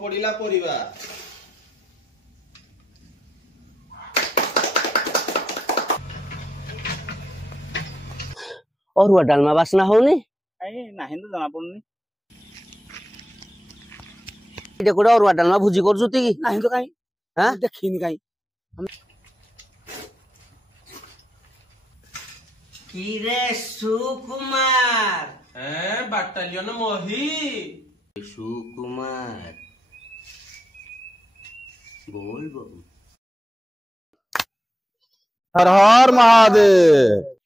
पड़िला परिवा और हुआ डालमा बासना होनी नाही तो जना पड़नी एटा कोडा और हुआ डालमा भुजी करजुती की नहीं तो काई हां देखिनी काई किरे सुकुमार बाटालियन मही सुकुमार बोल बोल हर हर महादेव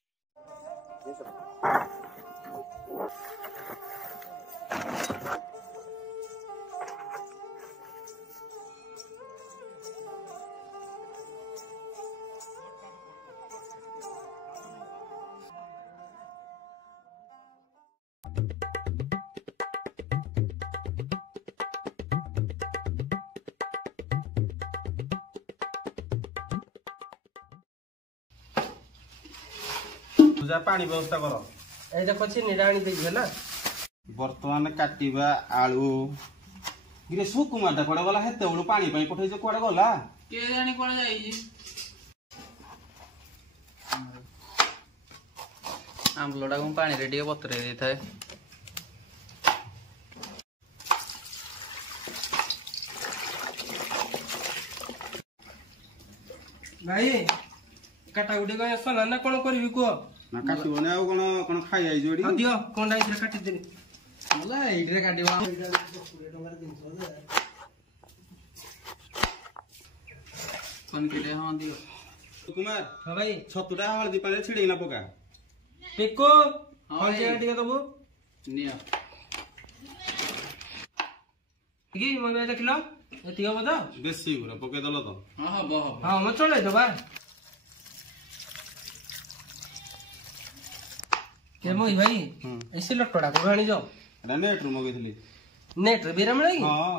पूजा पानी व्यवस्था कर ए देखो छी निराणी देख ना वर्तमान काटिबा आलू गिरे सुकुमार दा कोडे गला हेते ओळु पानी पई पठै जे कोडे गला के जानी कोडे जाई जी आंबलोडा को पानी रे टिके बतरे दे थाए भाई काटा गुटे गय सना ना कोन करबी को ना काटिबो ने आ कोन खाइ आइ जोडी दियो कोन डाइस काटी देनी मला एइडरे काटिबा कोन केले हां दियो सुकुमार हां भाई छतुटा हळदी पाले छिडे ना पका पिको हां हल जे टिके दबो निया की मोबाइल देखलो एतियो बदा बेसी गुरा पके दलो तो हां हां बह हां म चले दबा के मोई भाई ऐसे लटड़ा को आनी जाओ एटा नेट रू मगेथली नेट रे बेरा मिलाई हां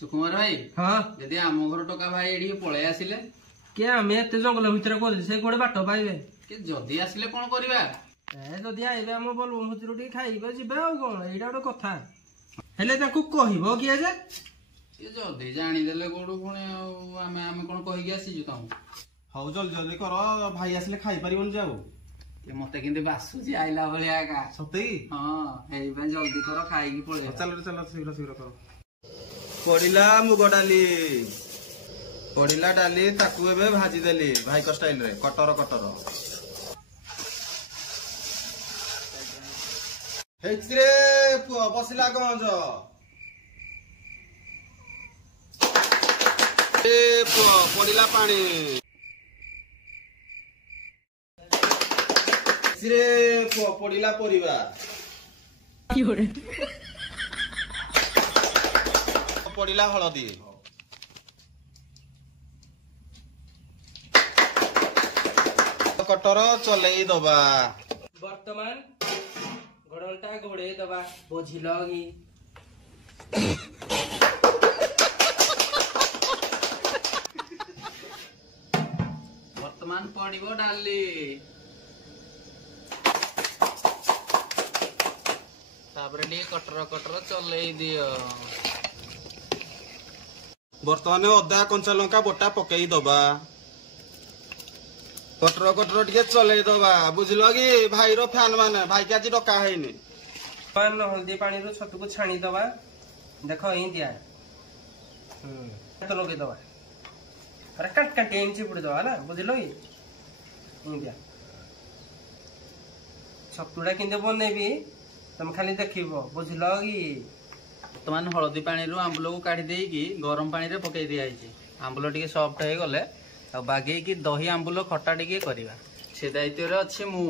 सुकुमार भाई हां यदि आम घर टका भाई एडी पळे आसिले के हमें एते जंगल भीतर को से कोडे बाटो पाइबे के जदी आसिले कोन करबा ए जदी आइबे हम बोल भुतरू टी खाइबे जिबे आ कोन एडा ओडे कथा हेले ताकू कहिबो किया जे के जदी जानी देले कोडू पुणे आमे आमे कोन कहि गया सी जुता हौ जल्दी जल्दी कर भाई आसले खाइ परिबन जाऊ के मते किंदे बासु जी आइला भलिया का सतई हां हेइ बे जल्दी कर खाइ की पळे चल चल शीघ्र शीघ्र कर पड़िला मुग डाली पड़िला डाली ताकू एबे भाजी देली भाई को स्टाइल रे कटर कटर हेचरे पुआ बसिला गंज ए पुआ पड़िला पानी हेचरे पुआ पड़िला परिवा पड़िला हलदी कटर चलई दबा वर्तमान घोड़लटा घोड़े दबा बुझिलो की वर्तमान पड़िबो डाली तापरे डी कटर कटर चलई दियो बर्तमान अदा कंचा लंका बोटा पकई दबा कटर कटर टिके चलई दबा बुझलो कि भाई रो फैन माने भाई के आज डका हैनी पान हल्दी पानी रो छतु को छाणी दबा देखो ई दिया तो लगे दबा अरे कट कट इंची पुड़ दबा ना बुझलो ई दिया छतुडा किंदे बनेबी तुम खाली देखिबो बुझलो कि वर्तमान हलदी पानी रू आंबुल को काढ़ी देकी गरम पानी रे पकई दिया है आंबुल टिके सॉफ्ट हो गले आ बागे की दही आंबुल खट्टा टिके करबा से दायित्व रे अछि मु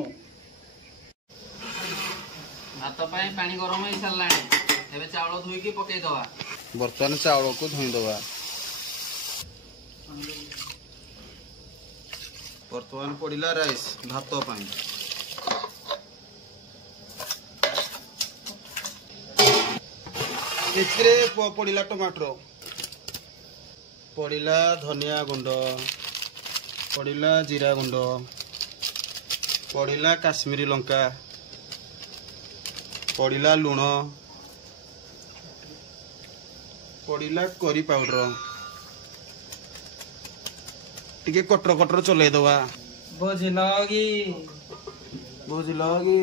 भात पाई पानी गरम हो सारलाणी एबे चावल धोई की पकई दवा बर्तमान चावल को धोई दबा बर्तमान पड़िला राइस भात पाई एथिरे पड़िला टमाटर पड़िला धनिया गुंड पड़िला जीरा गुंड पड़िला काश्मीरी लंका पड़िला लुण पड़िला करी पाउडर टिके कटर कटर चले दवा बुझल कि बुझल कि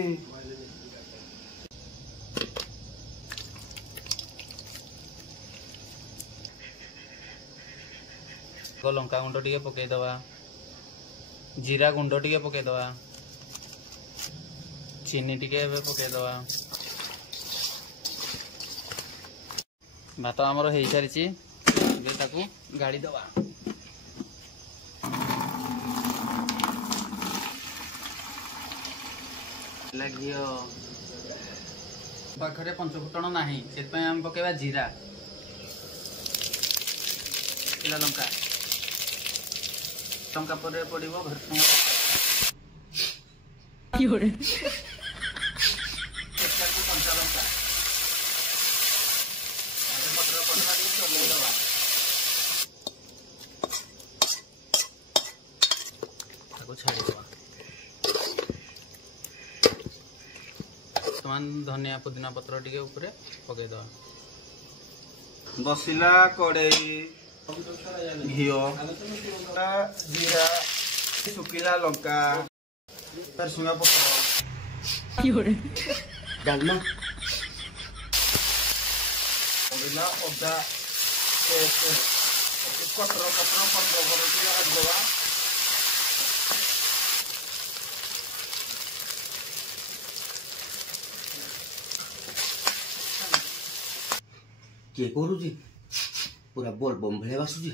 लंका गुंड टिके पकईदवा जीरा गुंड टिके पकईदवा चीनी टिके पकईदवा भात आमर हो सारी गाड़ी दवा पाखे पंचफुटन ना से आम पकेबा जीरा लंका लंका पर पड़ो भरसुंगा कंचा लंका पटर पटना चलवा छाड़ीद धनिया पुदीना पत्र टिके ऊपर पकईदवा बसिला कड़ई घिओ जीरा सुखिला लंका भरसुंगा पत्र डालमा पड़िला अदा कटर कटर पत्र दवा किए करूची पूरा बोल बम भले बासुची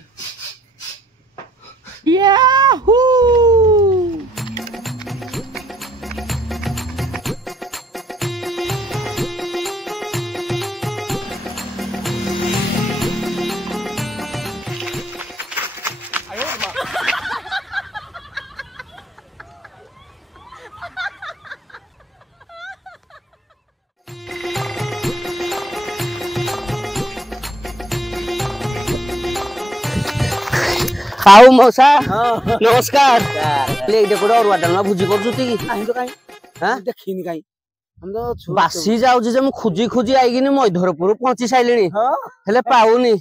खाऊ मौसा नमस्कार ले देखो और वाडलमा भुजी करजुती नहीं तो कहीं हां देखिनी कहीं हम तो बासी जाउजी जे मु खुजी खुजी आइगिनी मधुरपुर पहुंची साइलेनी हेले पाउनी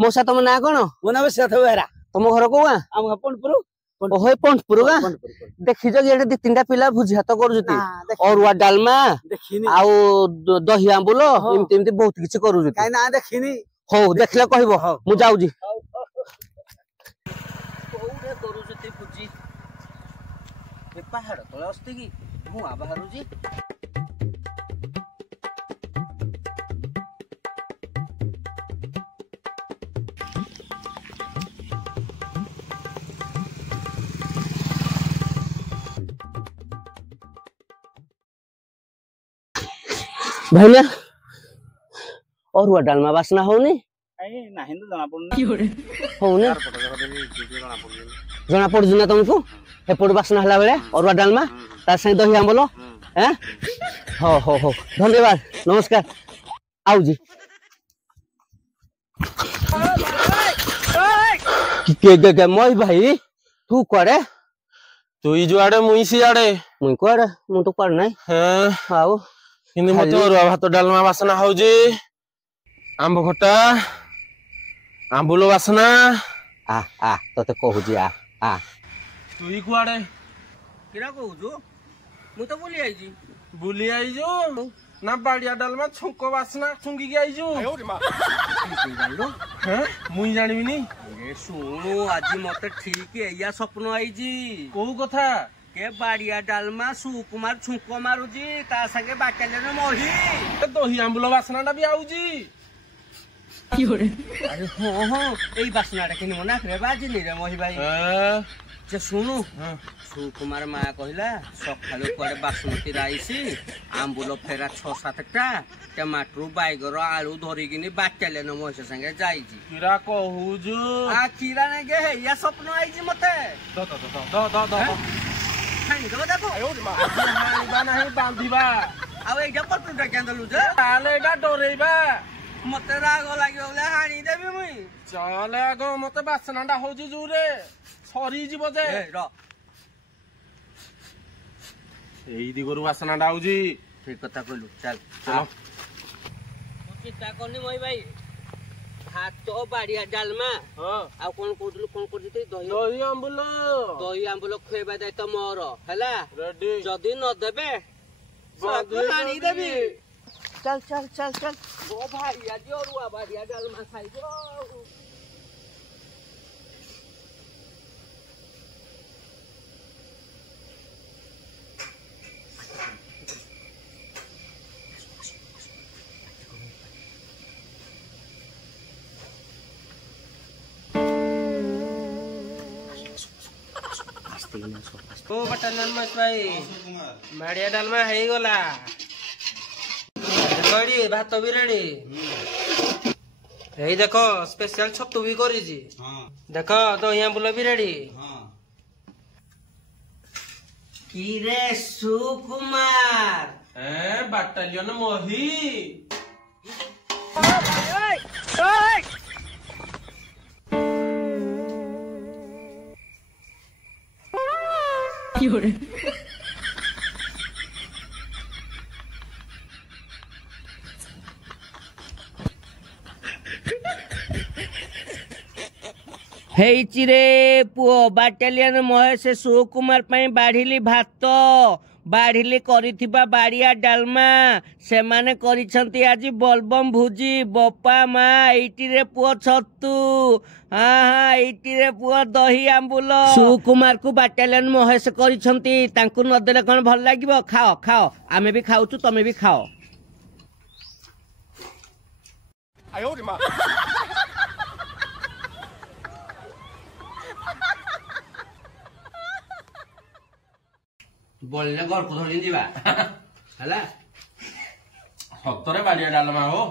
मौसा तुम ना कोन मोना बस था हेरा तुम घर को हम पणपुर ओहे पणपुर गा देखि जो गेडे 2-3टा पिला भुजी हाथ करजुती और वाडलमा देखिनी आउ दही आंबुलो इमति इमति बहुत किछि करजुती कहीं ना देखिनी हो देखले कहबो मु जाउजी पहाड़ तले अस्ति कि धुआ बाहरुजी भैया और डालमा बासना होनी नहीं तो जना पड़नी होनी जना पड़जु ना तुमको एपट बासना हला बेले और डालमा तार संग दही आंबलो हैं हो हो हो धन्यवाद नमस्कार आउजी के मोई भाई तू करे तु जुआड़े मुई सियाड़े मुई करे मु तो कर नाही हां आउ किंतु मते अरुआ भात डालमा बासना होजी आंब खटा आंबुलो बासना आ तते कहूजी आ तुई कुआड़े किरा कहूजु मु तो बोली आइजी बुली आइजो ना बाड़िया डालमा छुंको बासना छुंगी आइजो हैं मुई जानिबिनी ए सुनु आज मते ठीक एया सपन आइजी को कथा के बाड़िया डालमा सुकुमार छुंको मारुजी ता संगे बाकेले न मोही दही आंबुलो बासनाटा भी आउजी अरे हो एई बासनाटा किनि मना करे बाजी नि रे मोही भाई जे सुनु सुकुमार मा कहला सखालु पड़े बासमती राइसी आंबुलो फेरा 6-7टा टमाटर बाइगर आलू धरिकिनी बाकेले न मोही संगे जाईजी किरा कहूजु आ किरा ने गे या सपन आईजी मते द खाई दो देखो हानिबा नाही बांधिबा आ एटा पटुटा केंदलु जे ताले एटा डरेबा ମତେ ରାଗ ଲାଗିବ ବୋଲେ ହାଣିଦେବି ମୁଇଁ। ଚାଲେ ଆଗ ମତେ ବାସନାଟା ହଉଛି ଜୋରେ ସରିଯିବ ଯେ ର ଏଇ ଦିଗରୁ ବାସନାଟା ହଉଛି। ଠିକ କଥା କହିଲୁ ଚାଲ ଚାଲ। ମୁଁ ଚିନ୍ତା କରୁନି ମହି ଭାଇ ଭାତ ବାଡିଆ ଡାଲମା ଆଉ କଣ କହୁଥିଲୁ କଣ କରୁଛି ଦହି ଦହି ଆମ୍ବୁଲ ଦହି ଆମ୍ବୁଲ ଖୁଏଇବା ଦାୟିତ୍ୱ ମୋର ହେଲା ରେଡି। ଯଦି ନଦେବେ ଆଣିଦେବି। ଚାଲ ଚାଲ ଚାଲ ଚାଲ ଓ ଭାଇ ଆଜି ଅରୁଆ ବାଡିଆ ଡାଲମା ଖାଇବ ଆଉ। ଓ ବାଟାଲିୟନ ମାସ ଭାଇ ମାଡିଆ ଡାଲମା ହେଇଗଲା। ରେଡି ଭାତ ବି ରେଡି। ଏଇ ଦେଖ ସ୍ପେଶାଲ ଛତୁ ବି କରିଛି। ଦେଖ ଦହି ଆମ୍ବୁଲ ବି ରେଡି। କିରେ ସୁକୁମାର ବାଟାଲିୟନ ମହି ହେଇଛି ରେ ପୁଅ ବାଟାଲିୟନ ମହେଶ ସୁକୁମାର ପାଇଁ ବାଢିଲି ଭାତ ବାଢିଲି କରିଥିବା ବାଡିଆ ଡାଲମା। ସେମାନେ କରିଛନ୍ତି ଆଜି ବୋଲବମ ଭୋଜି। ବପା ମା ଏଇଟିରେ ପୁଅ ଛତୁ ଏଇଟିରେ ପୁଅ ଦହି ଆମ୍ବୁଲ। ସୁକୁମାର କୁ ବାଟାଲିୟନ ମହେଶ କରିଛନ୍ତି ତାଙ୍କୁ ନଦେଲେ କଣ ଭଲ ଲାଗିବ? ଖାଅ ଖାଅ ଆମେ ବି ଖାଉଛୁ ତମେ ବି ଖାଅ। ବଳିଲେ ଘରକୁ ଧରି ଯିବା ହେଲା। ସତରେ ବାଡିଆ ଡାଲମା ହୋ।